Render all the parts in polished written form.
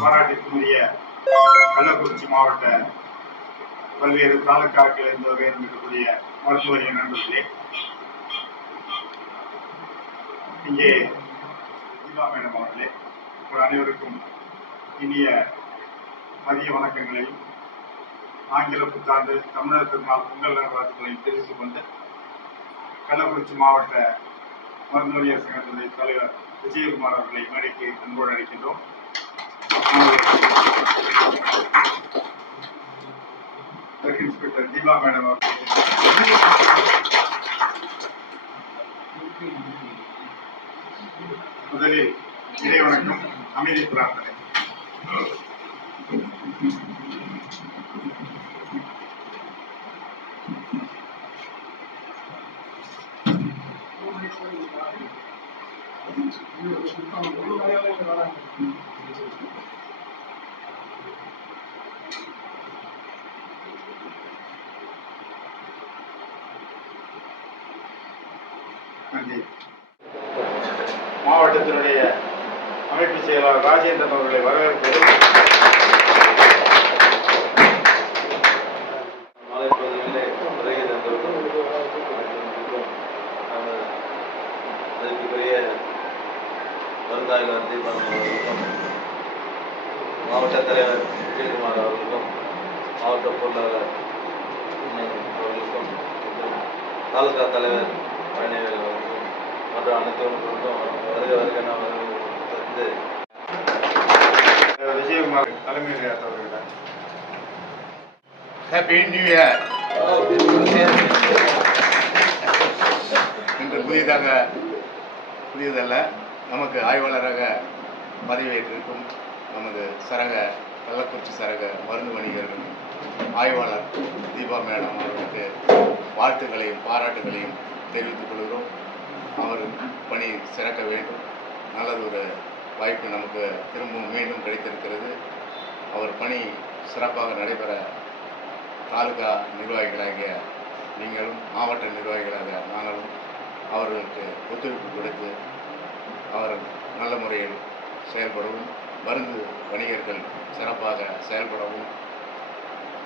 பாராட்டிற்குரிய கள்ளக்குறிச்சி மாவட்ட பல்வேறு தாலுக்காக்கள் என்ற வகையில் இருக்கக்கூடிய மருத்துவரிய நண்பர்களே, இங்கே தீபா மேடம் அவர்களே, உங்கள் அனைவருக்கும் இனிய மதிய வணக்கங்களையும் ஆங்கில புத்தாண்டு தமிழர் திருநாள் பொங்கல் நல்வாழ்த்துக்களையும் தெரிவித்துக் கொண்டு கள்ளக்குறிச்சி மாவட்ட மருத்துவரிய சங்கத்தினுடைய தலைவர் விஜயகுமார் அவர்களை மேடைக்கு அன்போடு அழைக்கின்றோம். இன்ஸ்பெக்டர் தீபா மேடம் முதலில் இறைவணக்கம், அமைதி பிரார்த்தனை. நன்றி. மாவட்டத்தினுடைய அமைப்பு செயலாளர் ராஜேந்திரன் அவர்களை வரவேற்பது. அதற்குரிய வருந்தாய்கள் தீபம் அவர்களுக்கும், மாவட்ட தலைவர் விஜயகுமார் அவர்களுக்கும், மாவட்ட பொருளாளர் அவர்களுக்கும், தாலுகா தலைவர் பழனிவேல் அவர்களுக்கும் மற்றும் அனைத்தவர்களுக்கும் வருக நாம் வந்து விஜயகுமார் தலைமையில் அவர்களிடம் ஹாப்பி நியூ இயர். இன்று புதியதல்ல, நமக்கு ஆய்வாளராக பதவியேற்றிருக்கும் நமது கள்ளக்குறிச்சி சரக மருந்து வணிகர்கள் ஆய்வாளர் தீபா மேடம் அவர்களுக்கு வாழ்த்துக்களையும் பாராட்டுகளையும் தெரிவித்துக் கொள்கிறோம். அவர் பணி சிறக்க வேண்டும். நல்லதொரு வாய்ப்பு நமக்கு திரும்பவும் மீண்டும் கிடைத்திருக்கிறது. அவர் பணி சிறப்பாக நடைபெற தாலுகா நிர்வாகிகளாகிய நீங்களும் மாவட்ட நிர்வாகிகளாக நாங்களும் அவர்களுக்கு ஒத்துழைப்பு கொடுத்து அவர் நல்ல முறையில் செயல்படவும், மருந்து வணிகர்கள் சிறப்பாக செயல்படவும்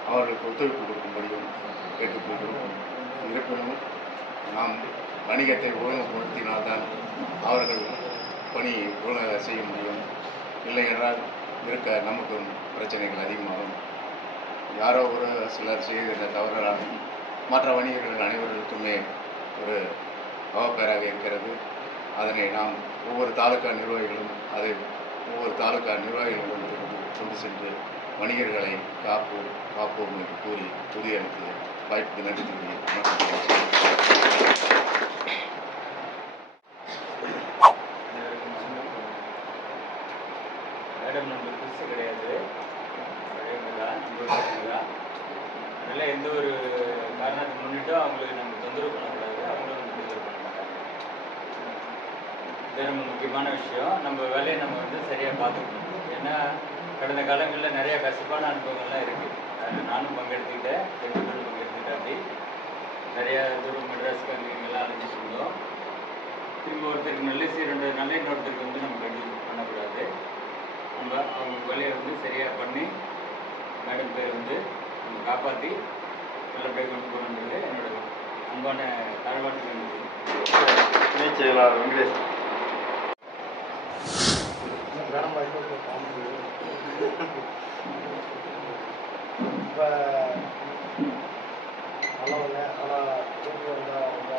அவர்களுக்கு ஒத்துழைப்பு கொடுக்கும்படியும் கேட்டுக்கொள்கிறோம். இருப்பினும் நாம் வணிகத்தை ஒழுங்குபடுத்தினால்தான் அவர்கள் பணி ஒழுங்காக செய்ய முடியும். இல்லை என்றால் நமக்கும் பிரச்சனைகள் அதிகமாகும். யாரோ ஒரு சிலர் செய்கிற தவறால் மற்ற வணிகர்கள் அனைவருக்குமே ஒரு அவப்பெயராக இருக்கிறது. அதனை நாம் ஒவ்வொரு தாலுகா நிர்வாகிகளும் கொண்டு சென்று வணிகர்களை காப்போம் என்று கூறி புதிய எனக்கு வாய்ப்புக்கு நன்றி கூறி மேடம் நம்ம புதுசு கிடையாது, அதனால் எந்த ஒரு காரணத்தை முன்னிட்டு அவங்களுக்கு நம்ம தொந்தரவு பண்ணக்கூடாது, அவங்களும் நம்ம தொந்தரவு பண்ண மாட்டாங்க. இது ரொம்ப முக்கியமான விஷயம். நம்ம வேலையை நம்ம சரியாக பார்த்துக்கணும். ஏன்னா கடந்த காலங்களில் நிறையா கசப்பான அனுபவங்கள்லாம் இருக்குது. அதில் நானும் பங்கெடுத்துக்கிட்டேன், பெண்களும் பங்கெடுத்துக்கிட்டேன். அப்படி நிறையா தூரம் மெட்ராஸ்க்கு அங்கெல்லாம் அழைச்சிட்டு இருந்தோம். திரும்ப ஒருத்தருக்கு நல்ல செய்யறதுனால இன்னொருத்தருக்கு நம்ம கண்டிப்பாக பண்ணக்கூடாது. நம்ம அவங்க வேலையை சரியாக பண்ணி மேடம் பேர் நம்ம காப்பாற்றி நல்லபடியாக கொண்டு போகணுன்றது என்னோட அன்பான தாழ்வாட்டுக்கு துணை செயலாளர் வெங்கடேஷ். இப்போ நல்லவங்க, ஆனால் வீட்டுக்கு வந்தால் ரொம்ப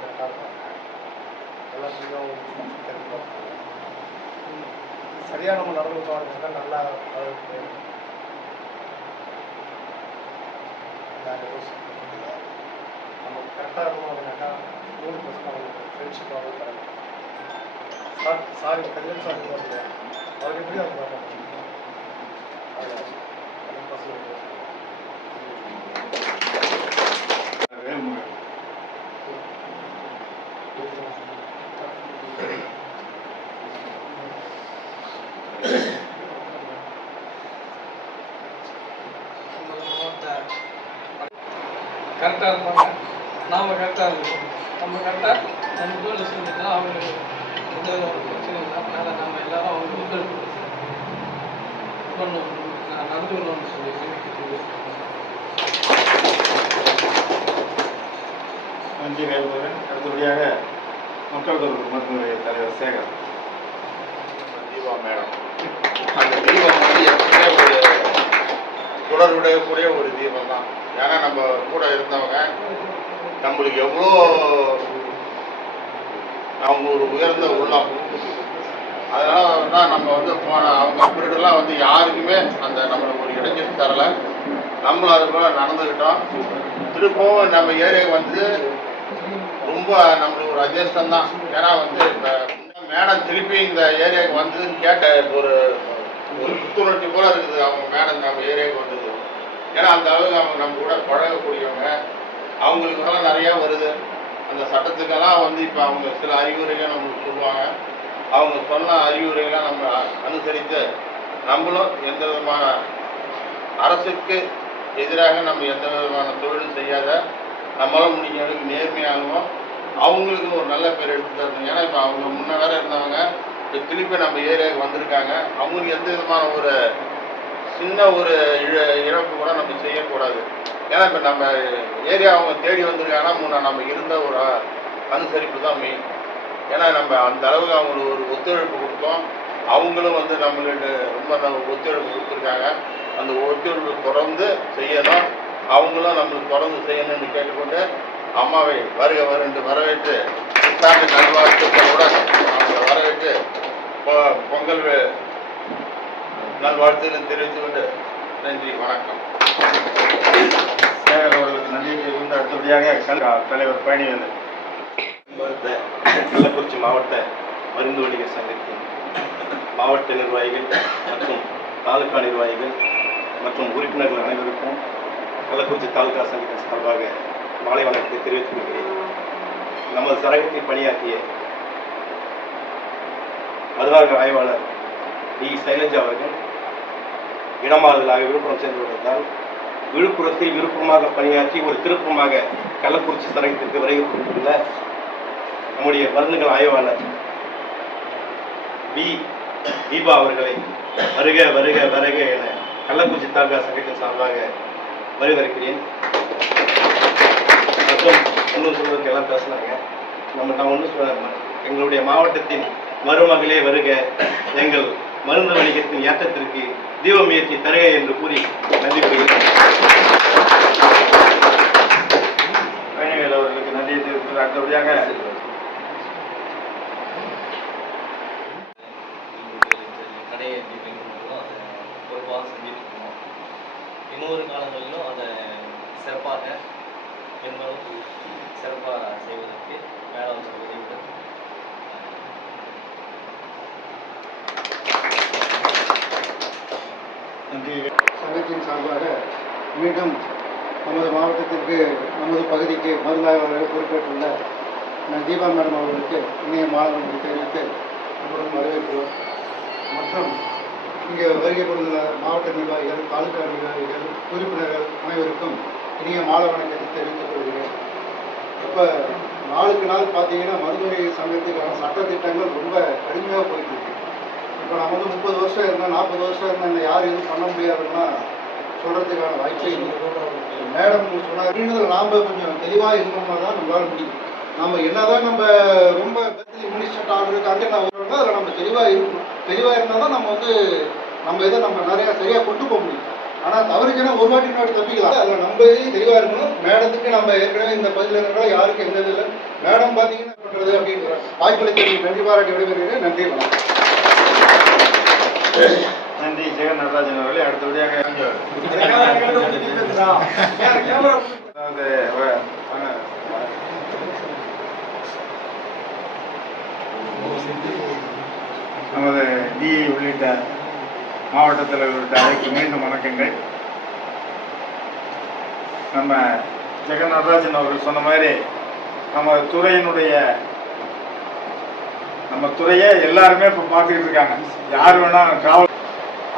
கரெக்டாக இருப்பாங்க. எல்லாத்துக்கும் கண்டிப்பாக சரியாக நம்ம நடந்துக்கிட்டோம்னாக்கா நல்லா வளர்ப்பு நம்ம கரெக்டாக இருக்கணும் அப்படின்னாக்கா 100% அவங்களுக்கு ஃப்ரெண்ட்ஷிப் ஆகும் கரெக்ட் சாரி கல்யாணம் சாரி இல்லையா அவருக்கு எப்படி அது பார்க்க அதில் 100% கரெக்டாக இருப்பாங்க, நாம் கரெக்டாக இருக்கணும். நம்ம கரெக்டாக நம்ம கோலில் செஞ்சுட்டா அவங்களுக்கு எந்த ஒரு பிரச்சனையும் இல்லை. அதனால் நம்ம எல்லாரும் அவங்க ஒத்துழைப்பு பண்ணணும், நடந்துக்கணும்னு சொல்லி நன்றி வேல்முருகன். அடுத்தபடியாக மக்கள் தொடர்பு மருத்துவ தலைவர் சேகர். தீபா மேடம், அந்த தீபம் வந்து எப்பவுமே ஒரு தொடர்புடையக்கூடிய ஒரு தீபம் தான். ஏன்னா நம்ம கூட இருந்தவங்க நம்மளுக்கு எவ்வளோ அவங்க ஒரு உயர்ந்த உள்ளம். அதனால தான் நம்ம வந்து போன அவங்க பீரியடெல்லாம் வந்து யாருக்குமே அந்த நம்மளுக்கு ஒரு இடைஞ்சல் தரலை. நம்மளும் அது போல நடந்துக்கிட்டோம். திருப்பவும் நம்ம ஏரியாவுக்கு வந்து ரொம்ப நம்மளுக்கு ஒரு அதிர்ஷ்டம் தான். ஏன்னா வந்து இப்போ மேடம் திருப்பி இந்த ஏரியாவுக்கு வந்ததுன்னு கேட்ட ஒரு புத்துணர்ச்சி போல இருக்குது. அவங்க மேடம் நம்ம ஏரியாவுக்கு வந்தது. ஏன்னா அந்த அளவுக்கு அவங்க நம்ம கூட பழகக்கூடியவங்க. அவங்களுக்கெல்லாம் நிறையா வருது. அந்த சட்டத்துக்கெல்லாம் வந்து இப்போ அவங்க சில அறிவுரைகள் நம்மளுக்கு சொல்லுவாங்க. அவங்க சொன்ன அறிவுரைகளாம் நம்ம அனுசரித்து நம்மளும் எந்த விதமான அரசுக்கு எதிராக நம்ம எந்த விதமான தொழிலும் செய்யாத நம்மளும் முடிஞ்ச அளவுக்கு நேர்மையாகவும் அவங்களுக்கு ஒரு நல்ல பேர் எடுத்து தரணும். ஏன்னா இப்போ அவங்க முன்ன வேற இருந்தவங்க இப்போ திருப்பி நம்ம ஏரியாவுக்கு வந்திருக்காங்க. அவங்களுக்கு எந்த விதமான ஒரு சின்ன ஒரு இழப்பு கூட நம்ம செய்யக்கூடாது. ஏன்னா இப்போ நம்ம ஏரியா அவங்க தேடி வந்திருக்காங்கன்னா முன்ன நம்ம இருந்த ஒரு அனுசரிப்பு தான் மெயின். ஏன்னா நம்ம அந்த அளவுக்கு அவங்களுக்கு ஒரு ஒத்துழைப்பு கொடுத்தோம். அவங்களும் வந்து நம்மளுக்கு ரொம்ப ஒத்துழைப்பு கொடுத்துருக்காங்க. அந்த ஒத்துழைப்பு தொடர்ந்து செய்யணும். அவங்களும் நம்மளுக்கு தொடர்ந்து செய்யணும்னு கேட்டுக்கொண்டு அம்மாவை வருக வருண்டு வரவேற்று புத்தாண்டு நல்வாழ்த்துக்களுடன் அவங்களை வரவேற்று பொங்கல் நல்வாழ்த்துக்களை தெரிவித்துக் கொண்டு நன்றி, வணக்கம். சேகர் அவர்களுக்கு நன்றியை தெரிவித்து அடுத்தபடியாக தலைவர் பழனிவேந்தன். கள்ளக்குறிச்சி மாவட்ட மருந்து வணிகர் சங்கத்தின் மாவட்ட நிர்வாகிகள் மற்றும் தாலுகா நிர்வாகிகள் மற்றும் உறுப்பினர்கள் அனைவருக்கும் கள்ளக்குறிச்சி தாலுகா சங்கத்தின் சார்பாக மாலை வணக்கத்தை தெரிவித்துக் கொள்கிறேன். நமது சரகத்தில் பணியாற்றிய மருந்தாங்க ஆய்வாளர் டி சைலஜா அவர்கள் இடமாறுதலாக விழுப்புரம் சென்று வருவதால் விழுப்புரத்தில் விருப்பமாக பணியாற்றி ஒரு திருப்பமாக கள்ளக்குறிச்சி சரகத்திற்கு விரைவுபடுத்தியுள்ள நம்முடைய மருந்துகள் ஆய்வாளர் பி தீபா அவர்களை வருக வருக வருக என கள்ளக்குறிச்சி தாலுகா சங்கத்தின் சார்பாக வரவேற்கிறேன். மற்றும் ஒன்றும் சொல்வதற்கு எல்லாம் பேசினாங்க. நான் ஒன்றும் சொல்ல, எங்களுடைய மாவட்டத்தின் மருமகளே வருக, எங்கள் மருந்து வணிகத்தின் ஏற்றத்திற்கு தீபம் ஏற்றி தருக என்று கூறி நன்றி கூறுகிறேன். பழனிவேல் அவர்களுக்கு நன்றியை தெரிவித்து அடுத்தபடியாக கடையை எப்படி வைக்கணும் அதை பொறுப்பாக செஞ்சுட்டு இருக்கோம். இன்னொரு காலங்களிலும் அதை சிறப்பாக பெண்களும் சிறப்பாக செய்வதற்கு மேடம் உதவிகள். நன்றி. சங்கத்தின் சார்பாக மீண்டும் நமது மாவட்டத்திற்கு நமது பகுதிக்கு மருந்தாய்வாளர்கள் பொறுப்பேற்றுள்ள தீபா மேடம் அவர்களுக்கு இணைய மாணவர்களை தெரிவித்து நம்முடன் வரவேற்கிறோம். மற்றும் இங்கே வருகை கொண்டுள்ள மாவட்ட நிர்வாகிகள், தாலுகா நிர்வாகிகள், உறுப்பினர்கள் அனைவருக்கும் இனிய மாலை வணக்கத்தை தெரிவித்துக் கொள்கிறேன். இப்போ நாளுக்கு நாள் பார்த்தீங்கன்னா மருத்துவ சங்கத்துக்கான சட்டத்திட்டங்கள் ரொம்ப கடுமையாக போயிட்டு இருக்கு. இப்போ நம்ம வந்து 30 வருஷம் இருந்தால் 40 வருஷம் இருந்தால் யாரும் எதுவும் பண்ண முடியாதுன்னா சொல்கிறதுக்கான வாய்ப்பே இல்லை. மேடம் சொன்னாங்க அப்படின்றதுல நாம் கொஞ்சம் தெளிவாக இருந்தோம்னா தான் நம்மளால முடியும். நம்ம என்னதான் நம்ம ரொம்ப மினிஸ்டர் ஆர்டருக்கு அங்கே நான் வருவோம்னா அதில் நம்ம தெளிவாக இருக்கணும். தெளிவாக இருந்தால் தான் நம்ம வந்து நம்ம இதை நம்ம நிறையா சரியாக கொண்டு போக முடியும். ஆனால் தவறுச்சுன்னா ஒரு வாட்டி இன்னொரு தப்பிக்கலாம். அதில் நம்ம தெளிவாக இருக்கணும். மேடத்துக்கு நம்ம ஏற்கனவே இந்த பகுதியில் இருக்கிறோம், யாருக்கும் எந்த இதில் மேடம் பார்த்தீங்கன்னா பண்ணுறது அப்படின்ற வாய்ப்புகளுக்கு நன்றி பாராட்டி விடைபெறுகிறேன். நன்றி, வணக்கம். நன்றி ஜெகன் நடராஜன் அவர்களே. அடுத்தபடியாக நமது டிஐ உள்ளிட்ட மாவட்ட தலைவர்களுடைய அழைப்பு மீண்டும் வணக்கங்கள். நம்ம ஜெகன் நடராஜன் அவர்கள் சொன்ன மாதிரி நம்ம துறையை எல்லாருமே இப்போ பார்த்துக்கிட்டு இருக்காங்க. யார் வேணால் காவல்,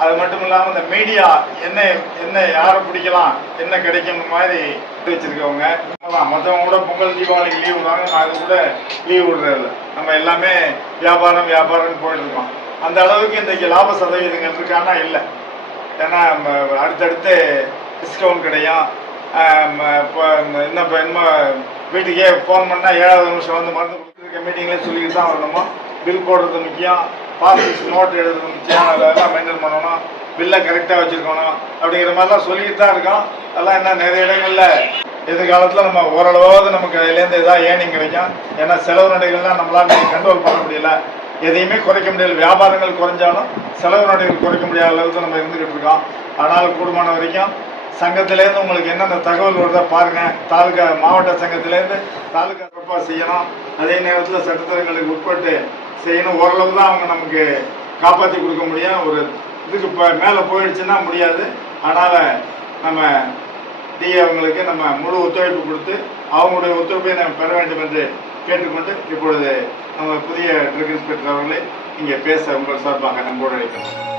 அது மட்டும் இல்லாமல் இந்த மீடியா என்ன யாரை பிடிக்கலாம், என்ன கிடைக்கும் மாதிரி வச்சுருக்கவங்க. மற்றவங்க கூட பொங்கல் தீபாவளிக்கு லீவ் விடுவாங்க, நான் அது கூட லீவ் விடுறதில்ல. நம்ம எல்லாமே வியாபாரம்னு போயிட்டுருக்கோம். அந்த அளவுக்கு இன்றைக்கி லாப சதவீதங்கள் இருக்கான்னா இல்லை. ஏன்னா அடுத்தடுத்து டிஸ்கவுண்ட் கிடைக்கும். இன்னும் வீட்டுக்கே ஃபோன் பண்ணால் 7வது நிமிஷம் வந்து மருந்து கொடுத்துருக்க மீட்டிங்லேயே சொல்லிக்கிட்டு தான் வரணுமோ. பில் போடுறது முக்கியம், பாஸ் நோட் எழுதுறது முக்கியம், அதெல்லாம் மெயின்டைன் பண்ணணும், பில்லை கரெக்டாக வச்சுருக்கணும் அப்படிங்கிற மாதிரிலாம் சொல்லிக்கிட்டு தான் இருக்கோம். அதெல்லாம் என்ன நிறைய இடங்களில் எதிர்காலத்தில் நம்ம ஓரளவாவது நமக்கு அதுலேருந்து எதாவது ஏர்னிங் கிடைக்கும். ஏன்னா செலவு நடைகள்லாம் நம்மளால் கண்ட்ரோல் பண்ண முடியல, எதையுமே குறைக்க முடியல. வியாபாரங்கள் குறைஞ்சாலும் செலவு நடைகள் குறைக்க முடியாத அளவுக்கு நம்ம இருந்துக்கிட்டு இருக்கோம். ஆனால் கூடுமான வரைக்கும் சங்கத்திலேருந்து உங்களுக்கு என்னென்ன தகவல் வருதோ பாருங்கள். மாவட்ட சங்கத்திலேருந்து தாலுக்கா சிறப்பாக செய்யணும். அதே நேரத்தில் சட்டத்திட்டங்களுக்கு உட்பட்டு செய்யணும். ஓரளவு தான் அவங்க நமக்கு காப்பாற்றி கொடுக்க முடியும். ஒரு இதுக்கு மேலே போயிடுச்சுன்னா முடியாது. அதனால் நம்ம டிஏ அவங்களுக்கு நம்ம முழு ஒத்துழைப்பு கொடுத்து அவங்களுடைய ஒத்துழைப்பை நம்ம பெற வேண்டும் என்று கேட்டுக்கொண்டு இப்பொழுது நம்ம புதிய ட்ரக் இன்ஸ்பெக்டர் அவர்களை இங்கே பேச உங்கள் சார்பாக நம்மோடு அழைக்கணும்.